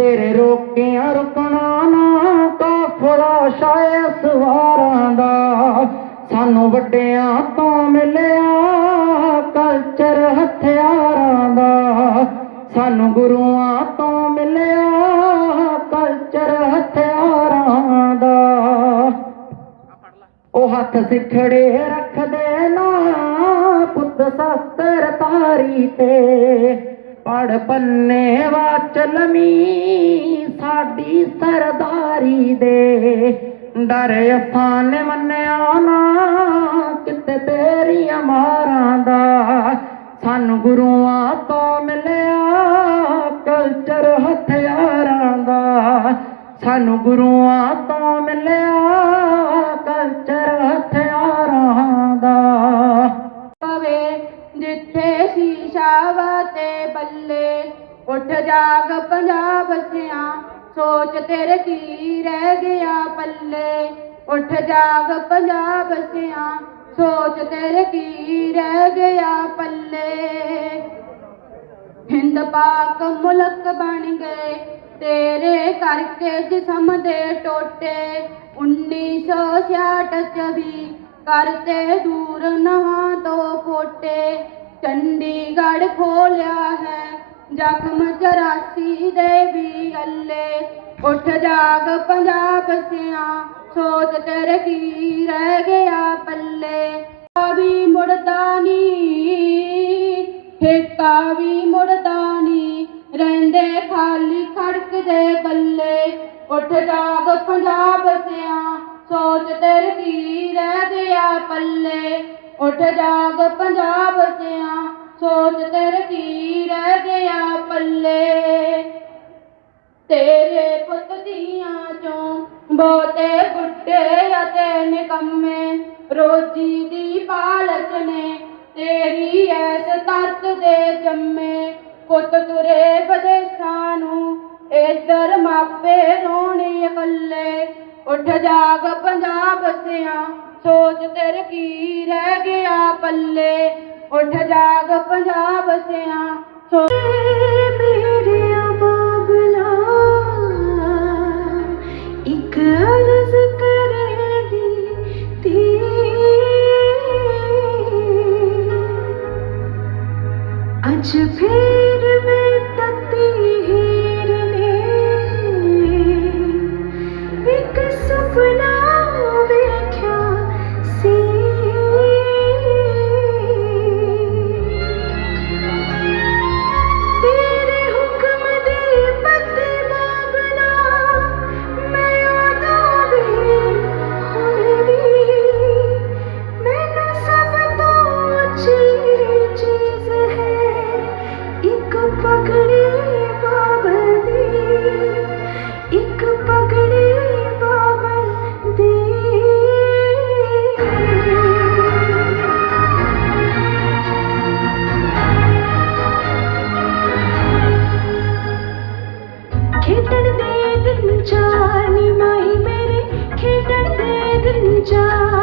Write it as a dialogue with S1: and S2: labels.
S1: ਤੇਰੇ ਰੋਕਿਆਂ ਰੁਕਣਾ ਨਾ ਕਾਫਲਾ ਸ਼ਾਇ ਸਵਾਰਾਂ ਦਾ। ਸਾਨੂੰ ਵੱਡਿਆਂ ਤੋਂ ਮਿਲਿਆ ਕਲਚਰ ਹਥਿਆਰਾਂ ਦਾ। ਸਾਨੂੰ ਗੁਰੂਆਂ ਤੋਂ ਮਿਲਿਆ ਕਲਚਰ ਹਥਿਆਰਾਂ ਦਾ। ਉਹ ਹੱਥ ਸਿੱਖੜੇ ਰੱਖਦੇ ਨਾ ਪੁੱਤ ਸਸਤਰ ਤਾਰੀ ਤੇ। ਪੜ ਪੰਨੇ ਵਾਚਲਮੀ ਸਾਡੀ ਸਰਦਾਰੀ ਦੇ। ਡਰ ਅਸਾਂ ਨੇ ਮੰਨਿਆ ਨਾ, ਕਿਤੇ ਤੇਰੀਆਂ ਮਾਰਾਂ ਦਾ। ਸਾਨੂੰ ਗੁਰੂਆਂ ਤੋਂ ਮਿਲਿਆ ਕਲਚਰ ਹਥਿਆਰਾਂ ਦਾ। ਸਾਨੂੰ ਗੁਰੂਆਂ ਤੋਂ ਮਿਲਿਆ
S2: ਸੋਚ ਤੇਰੇ ਕੀ ਰਹਿ ਗਿਆ ਪੱਲੇ? ਉੱਠ ਜਾਗ ਪੰਜਾਬ ਸਿਆਂ, ਸੋਚ ਤੇਰੇ ਕੀ ਰਹਿ ਗਿਆ ਪੱਲੇ? ਹਿੰਦ ਪਾਕ ਮੁਲਕ ਬਣ ਗਏ, ਤੇਰੇ ਕਰਕੇ ਜਿਸਮ ਦੇ ਟੋਟੇ। 1966 ਚ ਵੀ ਕਰਤੇ ਦੂਰ ਨਹਾਂ ਤੋਂ ਪੋਟੇ। ਚੰਡੀਗੜ੍ਹ ਖੋਲਿਆ ਹੈ ਜ਼ਖਮ 84 ਦੇ ਵੀ ਉੱਠ ਜਾਗ ਪੰਜਾਬ ਸਿਆ ਸੋਚ ਤੇਰੇ ਕੀ ਰਹਿ ਗਿਆ ਪੱਲੇ। ਵੀ ਮੁੜਦਾ ਨੀ ਠੇਕਾ ਵੀ ਮੁੜਦਾ ਨੀ ਰਹਿੰਦੇ ਖਾਲੀ ਖੜਕ ਦੇ ਉੱਠ ਜਾਗ ਪੰਜਾਬ ਸਿਆ ਸੋਚ ਤੇਰੇ ਕੀ ਰਹਿ ਗਿਆ ਪੱਲੇ। ਉੱਠ ਜਾਗ ਪੰਜਾਬ ਸਿਆ ਸੋਚ ਤੇਰੇ ਕੀ ਰਹਿ ਗਿਆ ਪੱਲੇ। ਬਹੁਤੇ ਬੁੱਢੇ ਅਤੇ ਨਿਕੰਮੇ, ਰੋਜੀ ਦੀ ਪਾਲਚ ਨੇ ਤੇਰੀ ਐਸ ਤਰਤ ਦੇ ਜੰਮੇ। ਪੁੱਤ ਤੁਰੇ ਵਿਦੇਸ਼ਾਂ ਨੂੰ ਇਧਰ ਮਾਪੇ ਰੋਣੇ ਇਕੱਲੇ। ਉੱਠ ਜਾਗ ਪੰਜਾਬ ਸਿਆ, ਸੋਚ ਤੇਰੇ ਕੀ ਰਹਿ ਗਿਆ ਪੱਲੇ। ਉੱਠ ਜਾਗ ਪੰਜਾਬ ਸਿਆ, ਸੋ
S3: आज फिर ਖੇਡਣ ਦੇ ਦਿਨ ਚਾਰ ਨੀ ਮਾਈ ਮੇਰੇ ਖੇਡਣ ਦੇ ਦਿਨ ਚਾਰ